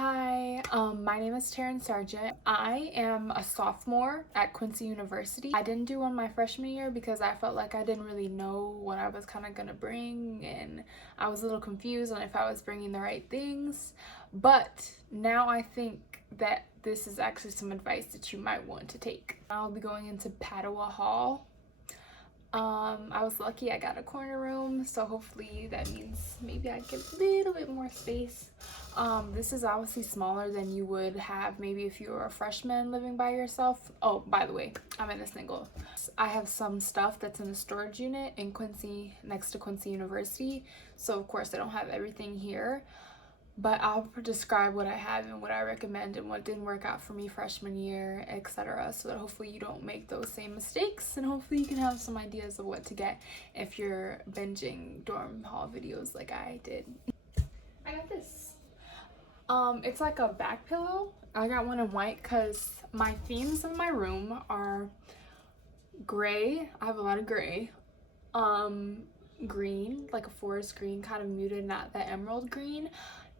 Hi, my name is Taryn Sargent. I am a sophomore at Quincy University. I didn't do one my freshman year because I felt like I didn't really know what I was kind of gonna bring, and I was a little confused on if I was bringing the right things. But now I think that this is actually some advice that you might want to take. I'll be going into Padua Hall. I was lucky I got a corner room, so hopefully that means maybe I get a little bit more space. This is obviously smaller than you would have maybe if you were a freshman living by yourself. Oh, by the way, I'm in a single. I have some stuff that's in the storage unit in Quincy, next to Quincy University, so of course I don't have everything here. But I'll describe what I have and what I recommend and what didn't work out for me freshman year, etc. So that hopefully you don't make those same mistakes, and hopefully you can have some ideas of what to get if you're binging dorm hall videos like I did. I got this. It's like a back pillow. I got one in white because my themes in my room are gray. I have a lot of gray. Green, like a forest green, kind of muted, not that emerald green,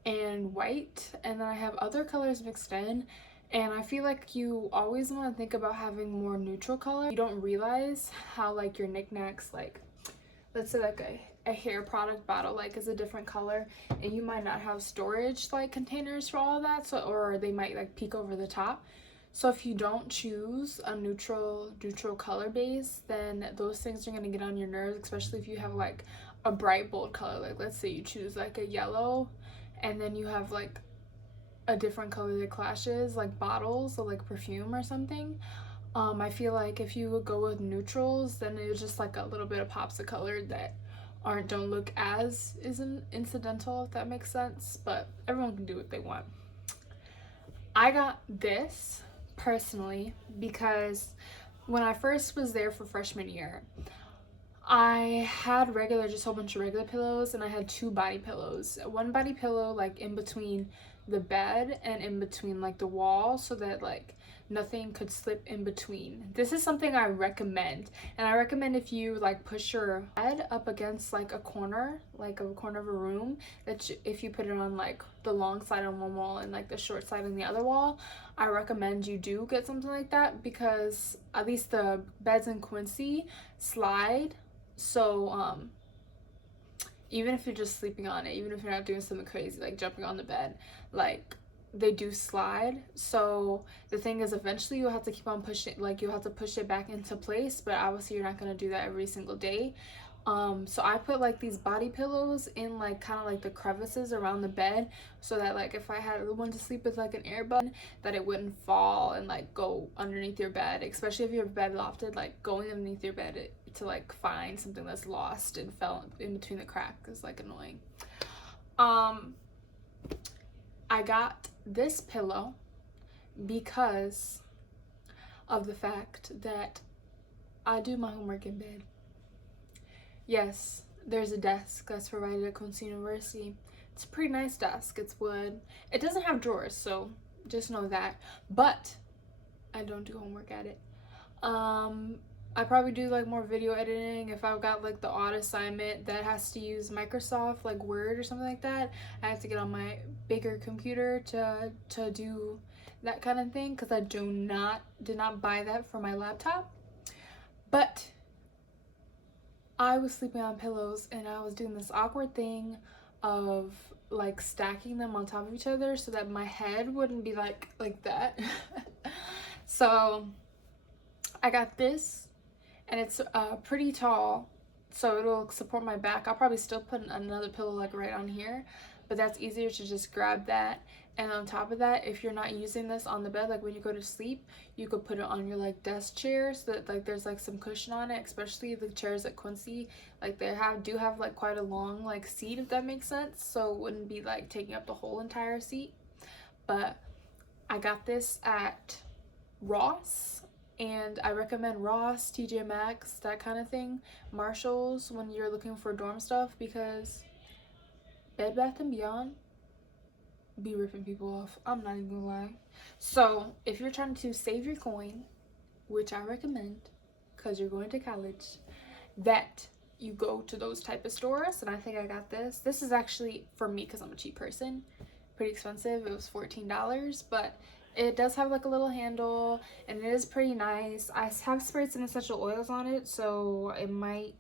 and white, and then I have other colors mixed in. And I feel like you always want to think about having more neutral color. You don't realize how like your knickknacks, like let's say like a hair product bottle like is a different color, and you might not have storage like containers for all of that, so or they might like peek over the top. So if you don't choose a neutral color base, then those things are going to get on your nerves, especially if you have like a bright bold color. Like let's say you choose like a yellow and then you have like a different color that clashes, like bottles or like perfume or something. I feel like if you would go with neutrals, then it's just like a little bit of pops of color that don't look as isn't incidental, if that makes sense, but everyone can do what they want. I got this personally because when I first was there for freshman year, I had just a whole bunch of regular pillows, and I had two body pillows. One body pillow like in between the bed and in between like the wall, so that like nothing could slip in between. This is something I recommend, and I recommend if you like push your head up against like a corner of a room, that if you put it on like the long side on one wall and like the short side on the other wall, I recommend you do get something like that, because at least the beds in Quincy slide. So even if you're just sleeping on it, even if you're not doing something crazy like jumping on the bed, like they do slide. So the thing is, eventually you'll have to keep on pushing, like you'll have to push it back into place, but obviously you're not going to do that every single day. So I put like these body pillows in like kind of like the crevices around the bed, so that like if I had one to sleep with like an air button, that it wouldn't fall and like go underneath your bed, especially if your bed lofted, like going underneath your bed to like find something that's lost and fell in between the cracks is like annoying. I got this pillow because of the fact that I do my homework in bed. Yes, there's a desk that's provided at Quincy University. It's a pretty nice desk. It's wood. It doesn't have drawers, so just know that. But I don't do homework at it. I probably do like more video editing. If I've got like the odd assignment that has to use Microsoft like Word or something like that, I have to get on my bigger computer to do that kind of thing, because I did not buy that for my laptop. But I was sleeping on pillows, and I was doing this awkward thing of like stacking them on top of each other so that my head wouldn't be like that. So I got this, and it's pretty tall, so it'll support my back. I'll probably still put another pillow like right on here, but that's easier to just grab that. And on top of that, if you're not using this on the bed, like when you go to sleep, you could put it on your like desk chair, so that like there's like some cushion on it, especially the chairs at Quincy, like they do have like quite a long like seat, if that makes sense, so it wouldn't be like taking up the whole entire seat. But I got this at Ross, and I recommend Ross, TJ Maxx, that kind of thing, Marshalls, when you're looking for dorm stuff, because Bed Bath & Beyond be ripping people off. I'm not even gonna lie. So if you're trying to save your coin, which I recommend because you're going to college, that you go to those type of stores. And I think I got this. This is actually for me because I'm a cheap person. pretty expensive. It was $14, but it does have like a little handle and it is pretty nice. I have sprayed some essential oils on it, so it might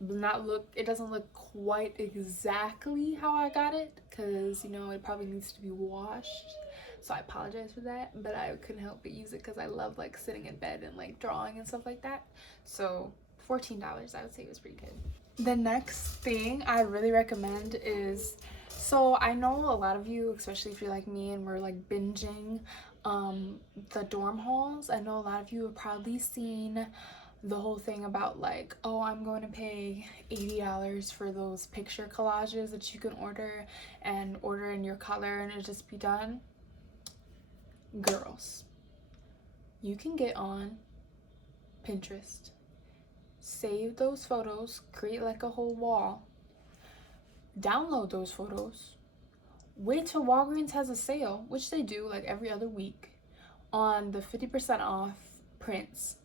not look, it doesn't look quite exactly how I got it, because you know it probably needs to be washed, so I apologize for that, but I couldn't help but use it because I love like sitting in bed and like drawing and stuff like that. So $14, I would say, was pretty good. The next thing I really recommend is, so I know a lot of you, especially if you're like me and we're like binging the dorm halls, I know a lot of you have probably seen the whole thing about like, oh, I'm going to pay $80 for those picture collages that you can order and order in your color and it'll just be done. Girls, you can get on Pinterest, save those photos, create like a whole wall, download those photos, wait till Walgreens has a sale, which they do like every other week, on the 50% off prints,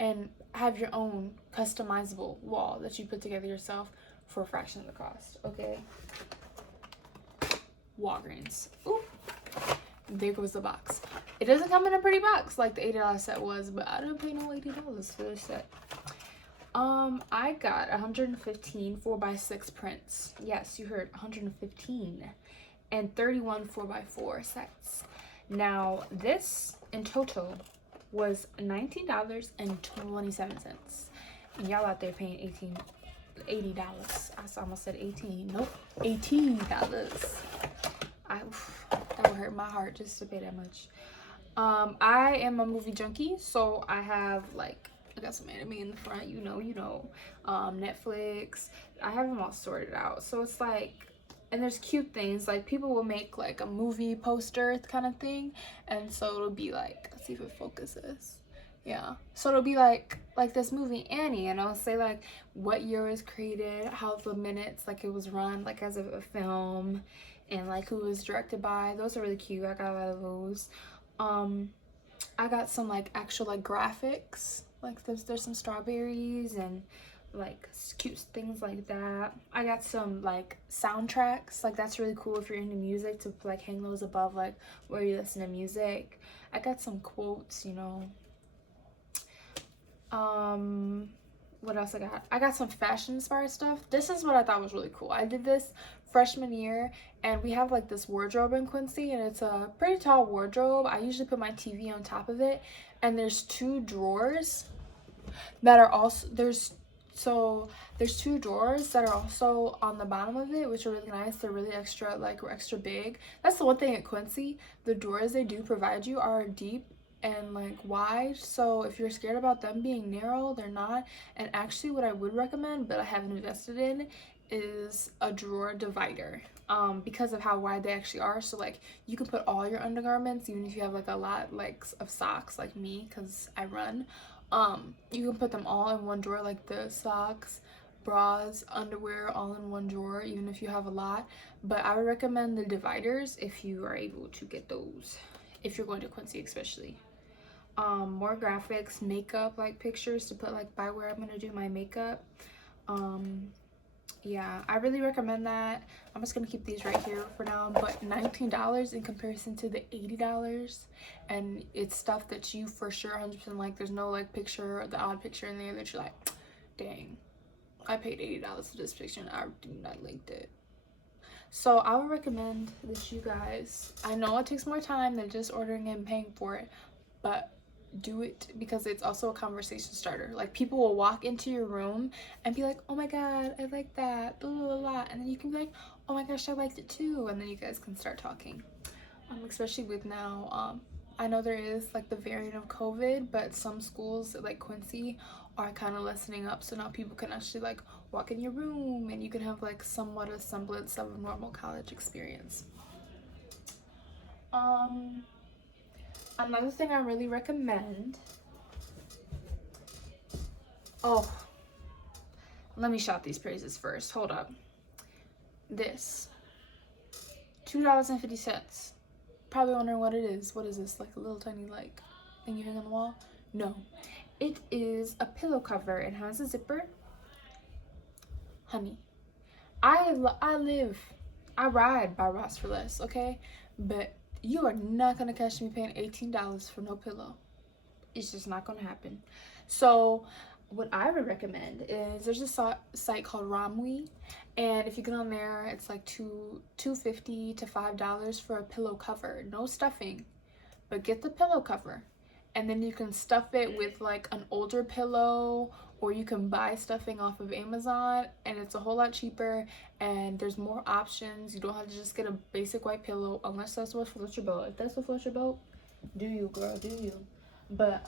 and have your own customizable wall that you put together yourself for a fraction of the cost. Okay, Walgreens. Ooh, there goes the box. It doesn't come in a pretty box like the $80 set was, but I didn't pay no $80 for this set. I got 115 4x6 prints. Yes, you heard, 115, and 31 4x4 sets. Now this in total was $19.27, and y'all out there paying $80. I almost said 18. Nope, $18. That would hurt my heart just to pay that much. I am a movie junkie, so I have like, I got some anime in the front, you know, Netflix. I have them all sorted out, so it's like, and there's cute things, like people will make like a movie poster kind of thing, and so it'll be like, let's see if it focuses. Yeah, so it'll be like this movie Annie, and I'll say like what year it was created, how the minutes like it was run like as a film, and like who it was directed by. Those are really cute. I got a lot of those. I got some like actual like graphics, like there's some strawberries and like cute things like that. I got some like soundtracks, like that's really cool if you're into music, to like hang those above like where you listen to music. I got some quotes, you know. What else I got? I got some fashion inspired stuff. This is what I thought was really cool. I did this freshman year, and we have like this wardrobe in Quincy, and it's a pretty tall wardrobe. I usually put my TV on top of it, and there's two drawers that are also, there's two drawers that are also on the bottom of it, which are really nice. They're really extra, like extra big. That's the one thing at Quincy, the drawers they do provide you are deep and like wide, so if you're scared about them being narrow, they're not. And actually what I would recommend, but I haven't invested in, is a drawer divider, because of how wide they actually are. So like you can put all your undergarments, even if you have like a lot like of socks like me, because I run, you can put them all in one drawer, like the socks, bras, underwear, all in one drawer, even if you have a lot. But I would recommend the dividers if you are able to get those, if you're going to Quincy especially. More graphics, makeup, like pictures to put like by where I'm gonna do my makeup. Yeah, I really recommend that. I'm just gonna keep these right here for now, but $19 in comparison to the $80, and it's stuff that you for sure 100% like. There's no like picture or the odd picture in there that you're like, dang, I paid $80 for this picture and I did not linked it. So I would recommend that you guys, I know it takes more time than just ordering and paying for it, but do it, because it's also a conversation starter. Like people will walk into your room and be like, oh my god, I like that, blah blah blah, and then you can be like, oh my gosh, I liked it too, and then you guys can start talking. Especially with now, I know there is like the variant of COVID, but some schools like Quincy are kind of lessening up, so now people can actually like walk in your room and you can have like somewhat a semblance of a normal college experience. Another thing I really recommend, oh, let me shout these praises first, hold up. This $2.50. Probably wondering what it is. What is this, like a little tiny like thing you hang on the wall? No, it is a pillow cover. It has a zipper. Honey, I live I ride by Ross for less, okay? But you are not gonna catch me paying $18 for no pillow. It's just not gonna happen. So what I would recommend is there's a site called Romwe, and if you get on there, it's like $2.50 to $5 for a pillow cover. No stuffing, but get the pillow cover, and then you can stuff it with like an older pillow, or you can buy stuffing off of Amazon, and it's a whole lot cheaper, and there's more options. You don't have to just get a basic white pillow unless that's what floats your boat. If that's what floats your boat, do you, girl, do you. But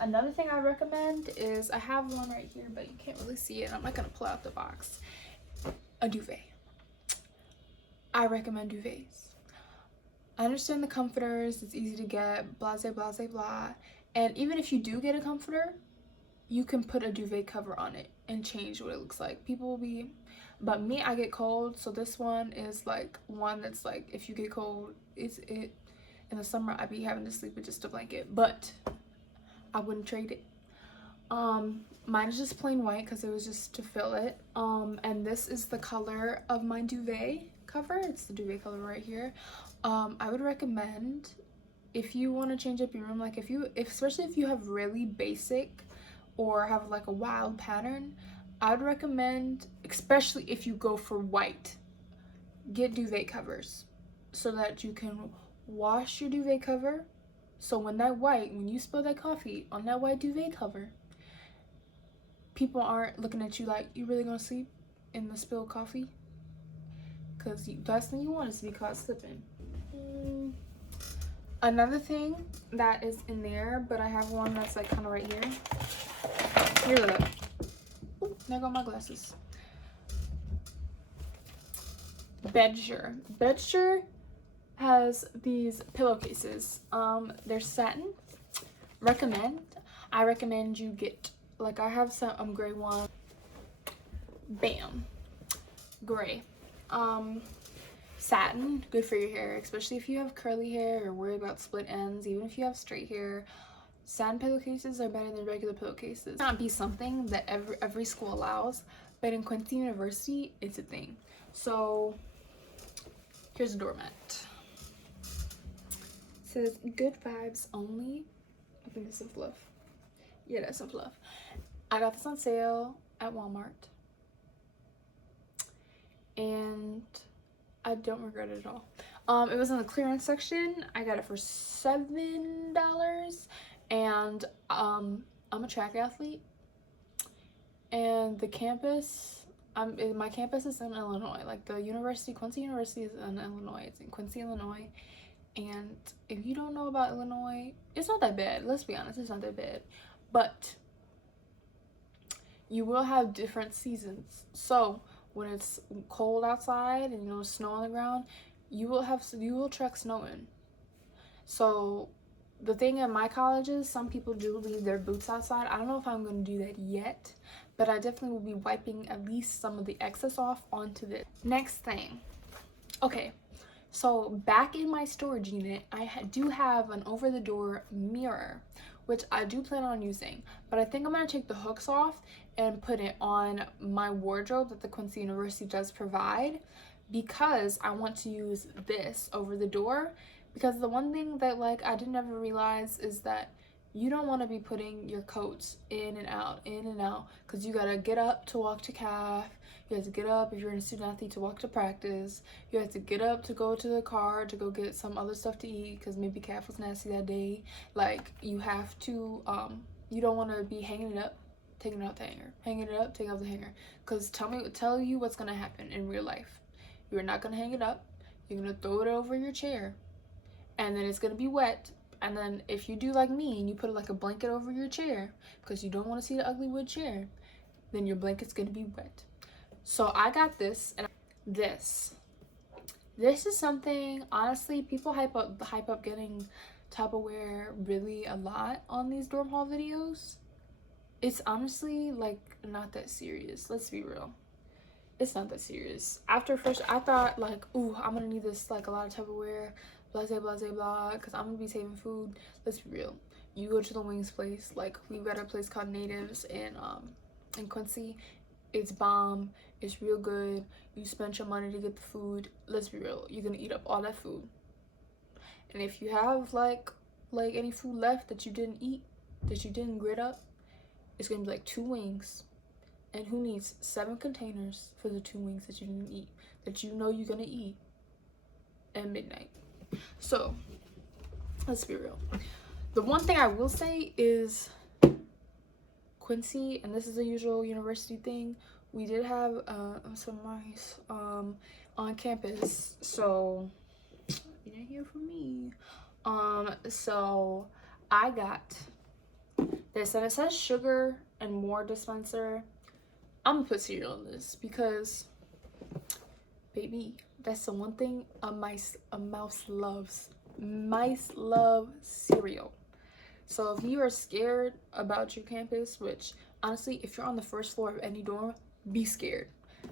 another thing I recommend is, I have one right here, but you can't really see it. I'm not gonna pull out the box. A duvet. I recommend duvets. I understand the comforters, it's easy to get, blah, blah, blah, blah. And even if you do get a comforter, you can put a duvet cover on it and change what it looks like. People will be, but me, I get cold, so this one is like one that's like, if you get cold, in the summer, I'd be having to sleep with just a blanket, but I wouldn't trade it. Mine is just plain white because it was just to fill it. And this is the color of my duvet cover. It's the duvet color right here. I would recommend, if you want to change up your room, like especially if you have really basic or have like a wild pattern, I would recommend, especially if you go for white, get duvet covers so that you can wash your duvet cover. So when you spill that coffee on that white duvet cover, people aren't looking at you like, you really gonna sleep in the spilled coffee? Because the last thing you want is to be caught slipping. Another thing that is in there, but I have one that's like kind of right here. Here, look. Ooh, there go my glasses. Bedsure. Bedsure has these pillowcases. They're satin. I recommend you get, like, I have some gray one. Bam. Gray. Satin, good for your hair, especially if you have curly hair or worry about split ends. Even if you have straight hair, satin pillowcases are better than regular pillowcases. Not be something that every school allows, but in Quincy University, it's a thing. So here's a doormat. It says good vibes only. I think it's some fluff. Yeah, that's some fluff. I got this on sale at Walmart, and I don't regret it at all. It was in the clearance section. I got it for $7, and I'm a track athlete, and the campus, my campus is in Illinois. Like, the university, Quincy University, is in Illinois. It's in Quincy, Illinois. And if you don't know about Illinois, it's not that bad. Let's be honest, it's not that bad. But you will have different seasons. So when it's cold outside and snow on the ground, you will track snow in. So the thing at my college is, some people do leave their boots outside. I don't know if I'm going to do that yet, but I definitely will be wiping at least some of the excess off onto this. Next thing. Okay. So back in my storage unit, I do have an over-the-door mirror, which I do plan on using, but I think I'm going to take the hooks off and put it on my wardrobe that the Quincy University does provide, because I want to use this over the door. Because the one thing that, like, I didn't ever realize is that you don't want to be putting your coats in and out, because you gotta get up to walk to CAF. You have to get up if you're a student athlete to walk to practice. You have to get up to go to the car to go get some other stuff to eat, because maybe CAF was nasty that day. Like, you have to, you don't want to be hanging it up, taking it out the hanger, hanging it up, taking out the hanger. Because tell you what's gonna happen in real life. You're not gonna hang it up. You're gonna throw it over your chair, and then it's gonna be wet. And then if you do like me and you put like a blanket over your chair because you don't want to see the ugly wood chair, then your blanket's gonna be wet. So I got this, and this is something, honestly, people hype up getting Tupperware really a lot on these dorm hall videos. It's honestly like not that serious. Let's be real. It's not that serious. After first, I thought like, ooh, I'm gonna need this, like, a lot of Tupperware, blah blah blah blah, because I'm gonna be saving food. Let's be real. You go to the wings place, like, we've got a place called Natives in Quincy. It's bomb. It's real good. You spent your money to get the food. Let's be real. You're gonna eat up all that food. And if you have like any food left that you didn't eat, that you didn't grit up, it's gonna be like 2 wings. And who needs 7 containers for the 2 wings that you didn't eat, that you know you're gonna eat at midnight? So let's be real. The one thing I will say is Quincy, and this is a usual university thing, we did have some mice on campus. So you didn't hear from me. So I got this, and it says sugar and more dispenser. I'm gonna put cereal in this because, baby, that's the one thing a mouse loves. Mice love cereal. So if you are scared about your campus, which honestly, if you're on the first floor of any dorm, be scared.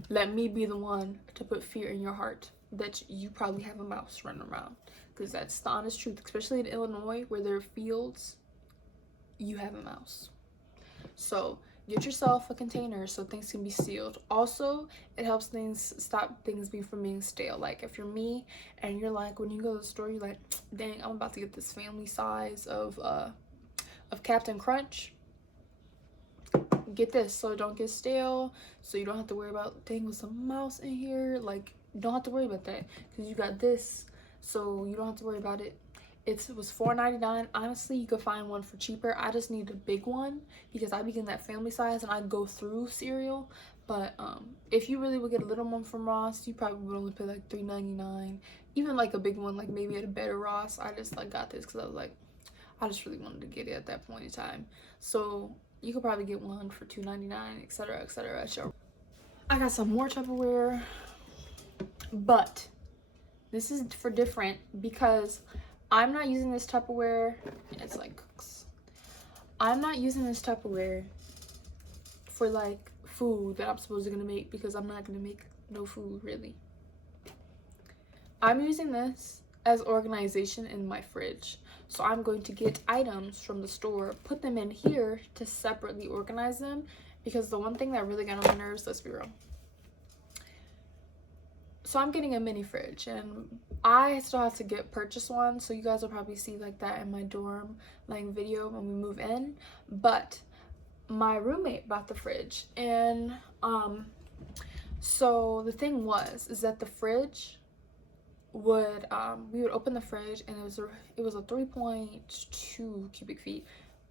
Let me be the one to put fear in your heart that you probably have a mouse running around, because that's the honest truth. Especially in Illinois, where there are fields, you have a mouse. So get yourself a container so things can be sealed. Also, it helps stop things from being stale. Like if you're me and you're like, when you go to the store, you're like, dang, I'm about to get this family size of Captain Crunch. Get this so it don't get stale, so you don't have to worry about, dang, with some mouse in here. Like, you don't have to worry about that because you got this, so you don't have to worry about it. It was $4.99. Honestly, you could find one for cheaper. I just need a big one because I be getting that family size and I go through cereal. But if you really would get a little one from Ross, you probably would only pay like $3.99. Even like a big one, like maybe at a better Ross. I just like got this because I was like, I just really wanted to get it at that point in time. So you could probably get one for $2.99, etc., etc. Sure. I got some more Tupperware, but this is for different because I'm not using this Tupperware. It's like cooks. I'm not using this Tupperware for like food that I'm supposed to gonna make, because I'm not gonna make no food really. I'm using this as organization in my fridge. So I'm going to get items from the store, put them in here to separately organize them, because the one thing that really got on my nerves, let's be real. So I'm getting a mini fridge, and I still have to purchase one, so you guys will probably see like that in my dorm like video when we move in. But my roommate bought the fridge, and so the thing is that the fridge would we would open the fridge and it was a 3.2 cubic feet.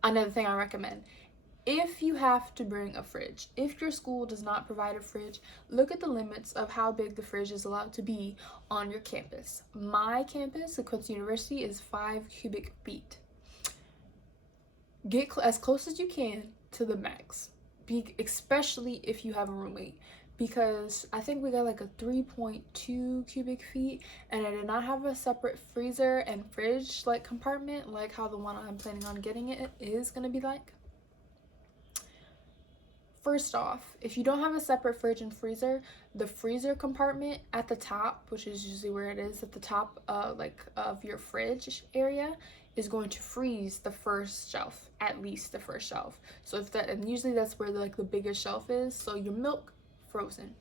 Another thing I recommend, if you have to bring a fridge, if your school does not provide a fridge, look at the limits of how big the fridge is allowed to be on your campus. My campus at Quincy University is 5 cubic feet. Get as close as you can to the max, especially if you have a roommate, because I think we got like a 3.2 cubic feet, and I did not have a separate freezer and fridge like compartment like how the one I'm planning on getting it is gonna be like. First off, if you don't have a separate fridge and freezer, the freezer compartment at the top, which is usually where it is at the top of your fridge area, is going to freeze the first shelf, at least the first shelf. So if that, and usually that's where the biggest shelf is, so your milk frozen.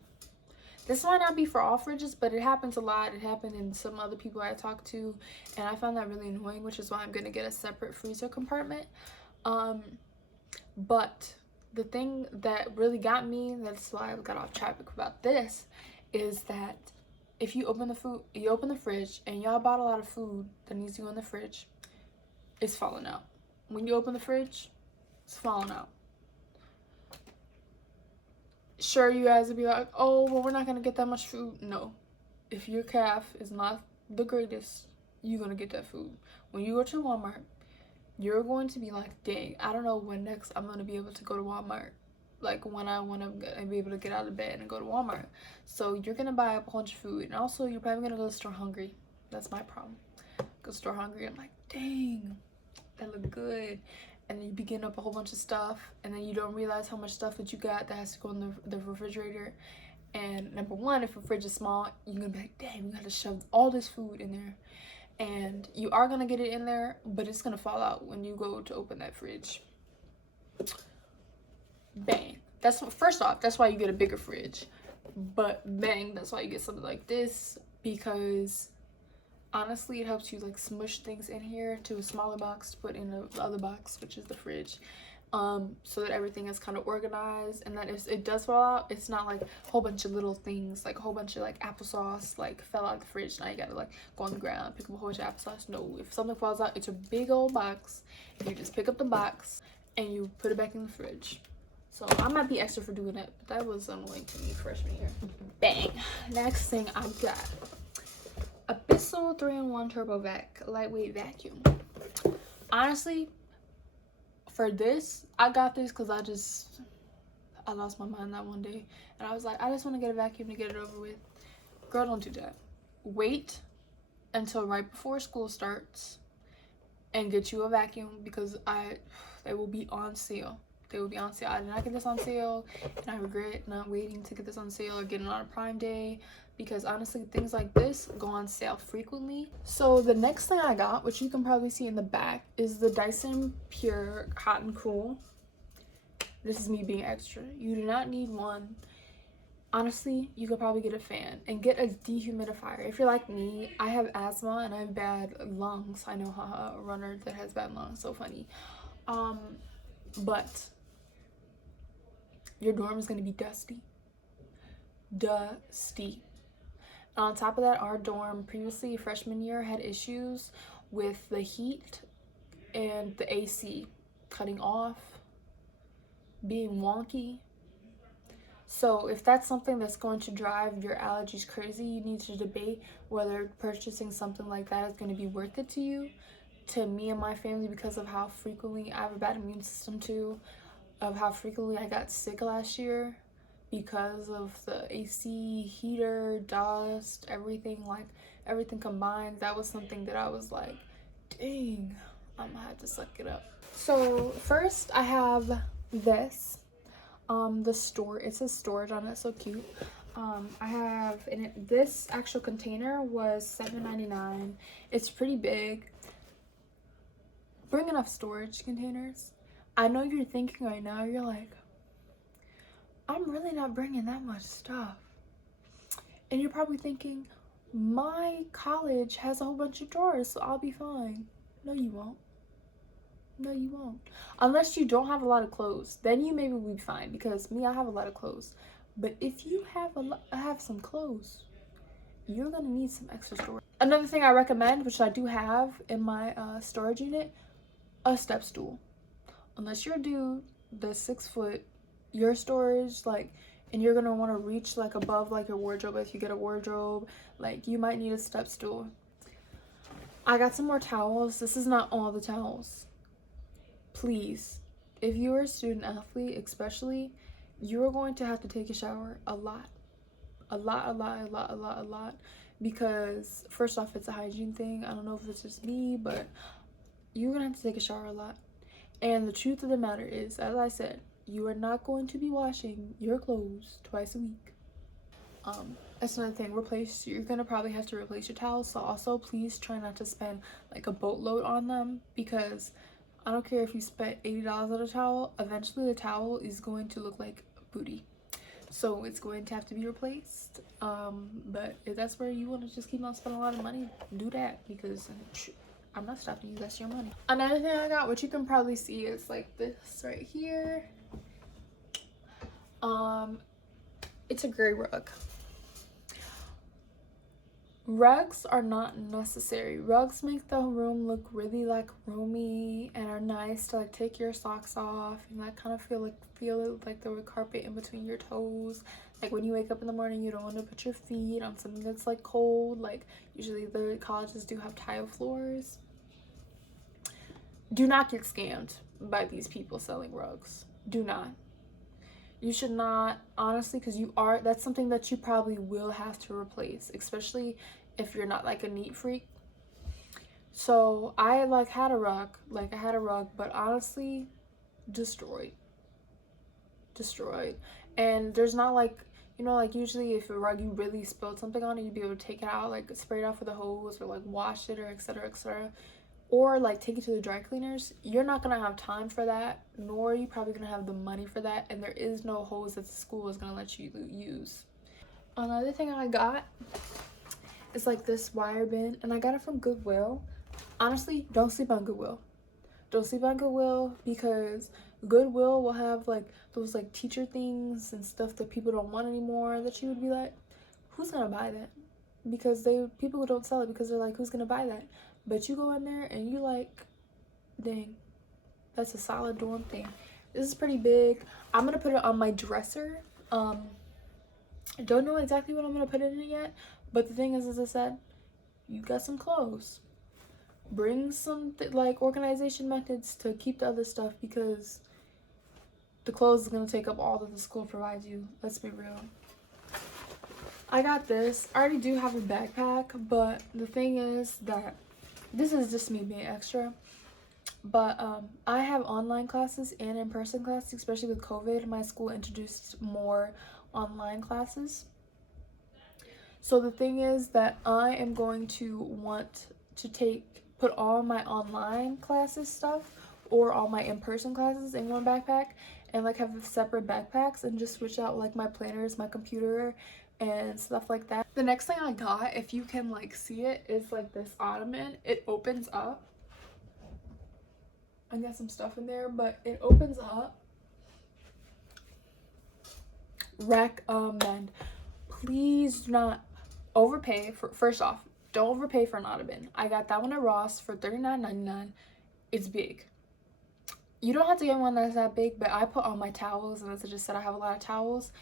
This might not be for all fridges, but it happens a lot. It happened in some other people I talked to, and I found that really annoying, which is why I'm gonna get a separate freezer compartment. But the thing that really got me, that's why I got off topic about this, is that if you open the fridge and y'all bought a lot of food that needs to go in the fridge, it's falling out. When you open the fridge, it's falling out. Sure, you guys would be like, oh, well, we're not gonna get that much food. No, if your calf is not the greatest, you're gonna get that food. When you go to Walmart, you're going to be like, dang, I don't know when next I'm gonna be able to go to Walmart, like when I want to be able to get out of bed and go to Walmart. So you're gonna buy up a bunch of food, and also you're probably gonna go to the store hungry. That's my problem. Go store hungry, I'm like, dang, that looked good. And then you be getting up a whole bunch of stuff, and then you don't realize how much stuff that you got that has to go in the refrigerator. And number one, if your fridge is small, you're gonna be like, dang, we gotta shove all this food in there. And you are gonna get it in there, but it's gonna fall out when you go to open that fridge. Bang. First off, that's why you get a bigger fridge. But bang, that's why you get something like this, because honestly it helps you like smush things in here to a smaller box to put in the other box, which is the fridge, so that everything is kind of organized, and that if it does fall out, it's not like a whole bunch of little things, like a whole bunch of like applesauce like fell out of the fridge. Now you gotta like go on the ground, pick up a whole bunch of applesauce. No, if something falls out, it's a big old box, and you just pick up the box and you put it back in the fridge. So I might be extra for doing that, but that was annoying to me freshman year. Bang. Next thing I got a Bissell 3-in-1 Turbo Vac lightweight vacuum. Honestly, for this, I got this because I lost my mind that one day, and I was like, I just want to get a vacuum to get it over with. Girl, don't do that. Wait until right before school starts and get you a vacuum, because they will be on sale. They will be on sale. I did not get this on sale, and I regret not waiting to get this on sale or getting it on a Prime Day, because honestly things like this go on sale frequently. So the next thing I got, which you can probably see in the back, is the Dyson Pure Hot and Cool. This is me being extra. You do not need one. Honestly, you could probably get a fan and get a dehumidifier. If you're like me, I have asthma and I have bad lungs. I know, haha, a runner that has bad lungs, so funny. But your dorm is going to be dusty. On top of that, our dorm previously freshman year had issues with the heat and the AC cutting off, being wonky. So if that's something that's going to drive your allergies crazy, you need to debate whether purchasing something like that is going to be worth it to you. To me and my family, because of how frequently I have a bad immune system too, of how frequently I got sick last year because of the AC, heater, dust, everything combined, that was something that I was like, dang, I'm gonna have to suck it up. So first I have this, it says storage on it, so cute. I have in it, this actual container was $7.99. It's pretty big. Bring enough storage containers. I know you're thinking right now, you're like, I'm really not bringing that much stuff. And you're probably thinking, my college has a whole bunch of drawers, so I'll be fine. No, you won't. No, you won't. Unless you don't have a lot of clothes, then you maybe will be fine, because me, I have a lot of clothes. But if you have some clothes, you're gonna need some extra storage. Another thing I recommend, which I do have in my storage unit, a step stool. Unless you're a dude that's 6 foot, your storage, like, and you're gonna want to reach like above like your wardrobe, if you get a wardrobe, like, you might need a step stool. I got some more towels. This is not all the towels. Please, if you are a student athlete especially, you are going to have to take a shower a lot, because first off, it's a hygiene thing. I don't know if it's just me, but you're gonna have to take a shower a lot. And the truth of the matter is, as I said, you are not going to be washing your clothes twice a week. That's another thing. You're gonna probably have to replace your towels. So also, please try not to spend like a boatload on them, because I don't care if you spent $80 on a towel, eventually the towel is going to look like booty. So it's going to have to be replaced. But if that's where you want to just keep on spending a lot of money, do that, because I'm not stopping you. That's your money. Another thing I got, which you can probably see, is like this right here. It's a gray rug. Rugs are not necessary. Rugs make the room look really like roomy and are nice to like take your socks off and like kind of feel like there was carpet in between your toes. Like when you wake up in the morning, you don't want to put your feet on something that's like cold. Like usually the colleges do have tile floors. Do not get scammed by these people selling rugs. Do not. You should not, honestly, because that's something that you probably will have to replace, especially if you're not like a neat freak. So I had a rug, but honestly, destroyed. And there's not like, like usually if a rug, you really spilled something on it, you'd be able to take it out, like spray it off with a hose or like wash it or etc. or like take it to the dry cleaners, you're not gonna have time for that, nor are you probably gonna have the money for that, and there is no hose that the school is gonna let you use. Another thing I got is like this wire bin, and I got it from Goodwill. Honestly, don't sleep on Goodwill. Don't sleep on Goodwill, because Goodwill will have like those like teacher things and stuff that people don't want anymore, that you would be like, who's gonna buy that? Because people don't sell it because they're like, who's gonna buy that? But you go in there and you like, dang, that's a solid dorm thing. This is pretty big. I'm gonna put it on my dresser. I don't know exactly what I'm gonna put in it yet, but the thing is, as I said, you got some clothes. Bring some like organization methods to keep the other stuff, because the clothes is gonna take up all that the school provides you. Let's be real. I got this. I already do have a backpack, but the thing is that this is just me being extra. But I have online classes and in-person classes, especially with COVID. My school introduced more online classes. So the thing is that I am going to want to put all my online classes stuff or all my in-person classes in one backpack, and like have separate backpacks, and just switch out like my planners, my computer, and stuff like that. The next thing I got, if you can like see it, is like this ottoman. It opens up. I got some stuff in there, but it opens up. Recommend. Please do not overpay for, first off, don't overpay for an ottoman. I got that one at Ross for $39.99. It's big. You don't have to get one that's that big, but I put all my towels, and as I just said, I have a lot of towels,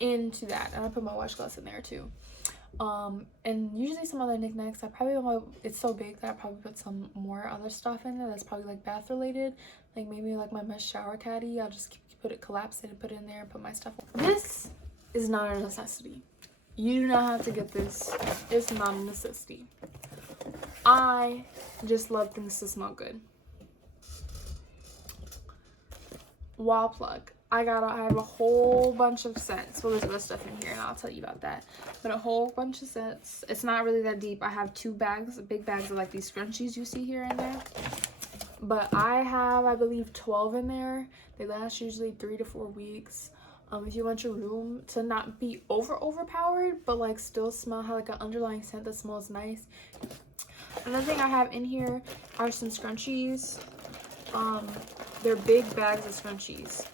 into that, and I put my washcloths in there too. And usually some other knickknacks. It's so big that I probably put some more other stuff in there that's probably like bath related, like maybe like my mesh shower caddy. I'll just collapse it and put it in there and put my stuff. This is not a necessity. You do not have to get this. It's not a necessity. I just love things to smell good. Wall plug. I have a whole bunch of scents. Well, there's other stuff in here, and I'll tell you about that. But a whole bunch of scents. It's not really that deep. I have 2 bags, big bags of like these scrunchies you see here and there. But I have, I believe, 12 in there. They last usually 3 to 4 weeks. If you want your room to not be overpowered, but like still have like an underlying scent that smells nice. Another thing I have in here are some scrunchies. They're big bags of scrunchies.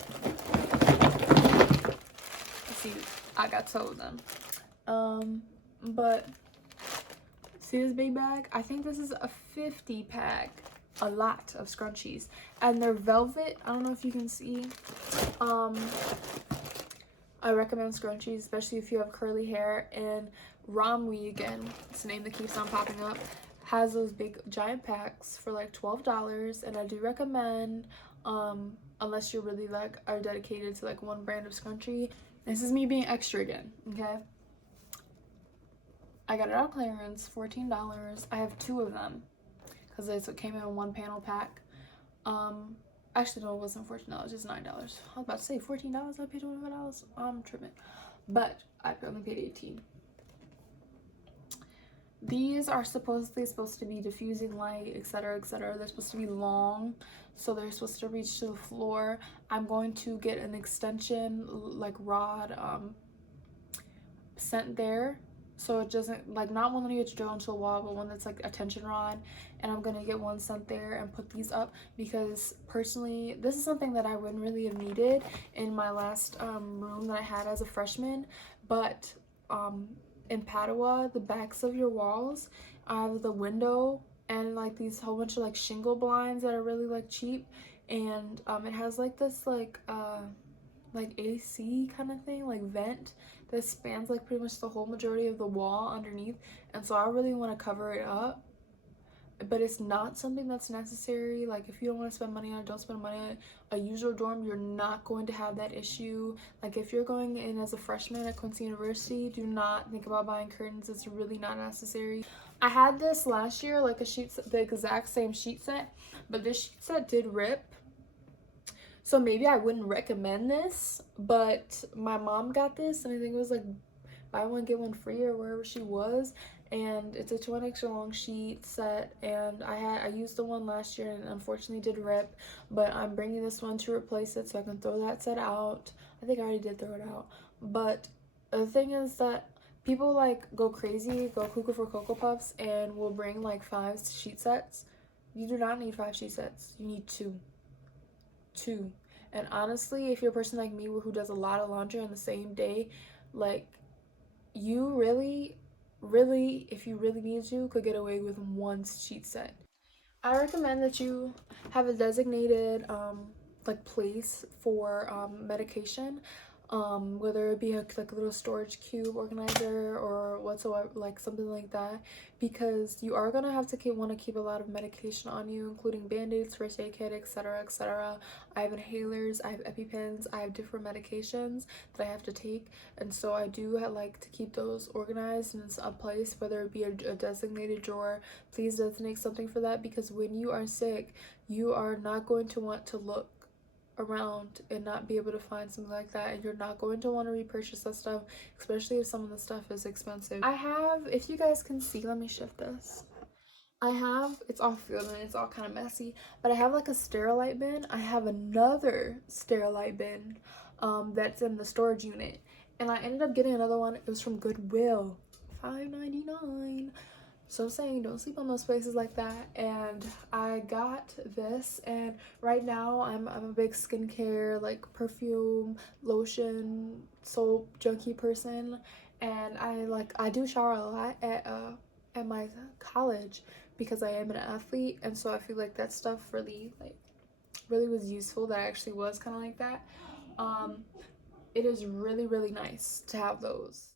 See, I got 2 of them. But see this big bag? I think this is a 50 pack. A lot of scrunchies, and they're velvet. I don't know if you can see. I recommend scrunchies, especially if you have curly hair. And Ramwi, again, it's the name that keeps on popping up, has those big giant packs for like $12, and I do recommend, unless you're really like are dedicated to like one brand of scrunchie. This is me being extra again, okay? I got it on clearance, $14. I have 2 of them because it came in a 1 panel pack. Actually, no, it wasn't $14, it's $9. I was about to say $14, I paid $25. I'm tripping. But I only paid $18. These are supposed to be diffusing light, etc., etc. They're supposed to be long, so they're supposed to reach to the floor. I'm going to get an extension like rod sent there, so it doesn't, like, not one that you have to drill into the wall, but one that's like a tension rod. And I'm gonna get one sent there and put these up, because personally this is something that I wouldn't really have needed in my last room that I had as a freshman. But in Padua, the backs of your walls, I have the window and like these whole bunch of like shingle blinds that are really like cheap, and it has like this like AC kind of thing, like vent that spans like pretty much the whole majority of the wall underneath. And so I really want to cover it up, but it's not something that's necessary. Like, if you don't want to spend money on it, don't spend money on it. A usual dorm, you're not going to have that issue. Like, if you're going in as a freshman at Quincy University, do not think about buying curtains. It's really not necessary. I had this last year, like the exact same sheet set, but this sheet set did rip. So maybe I wouldn't recommend this, but my mom got this, and I think it was like buy one get one free or wherever she was, and it's a 2 extra long sheet set, and I used the one last year and unfortunately did rip, but I'm bringing this one to replace it so I can throw that set out. I think I already did throw it out, but the thing is that people like go crazy, go cuckoo for Cocoa Puffs, and will bring like 5 sheet sets. You do not need 5 sheet sets. You need two. And honestly, if you're a person like me who does a lot of laundry on the same day, like, you really, if you really need to, could get away with 1 sheet set. I recommend that you have a designated like place for medication, whether it be like a little storage cube organizer or whatsoever, like something like that, because you are gonna have to want to keep a lot of medication on you, including band-aids, first aid kit, etc., etc. I have inhalers, I have EpiPens, I have different medications that I have to take, and so I do like to keep those organized in a place, whether it be a designated drawer. Please designate something for that, because when you are sick, you are not going to want to look around and not be able to find something like that, and you're not going to want to repurchase that stuff, especially if some of the stuff is expensive. I have, if you guys can see, let me shift this. I have, it's all filled and it's all kind of messy, but I have like a Sterilite bin. I have another Sterilite bin that's in the storage unit, and I ended up getting another one. It was from Goodwill, $5.99. So I'm saying, don't sleep on those places like that. And I got this, and right now I'm a big skincare, like perfume, lotion, soap junkie person, and I do shower a lot at my college because I am an athlete, and so I feel like that stuff really was useful, that I actually was kind of like that. It is really nice to have those.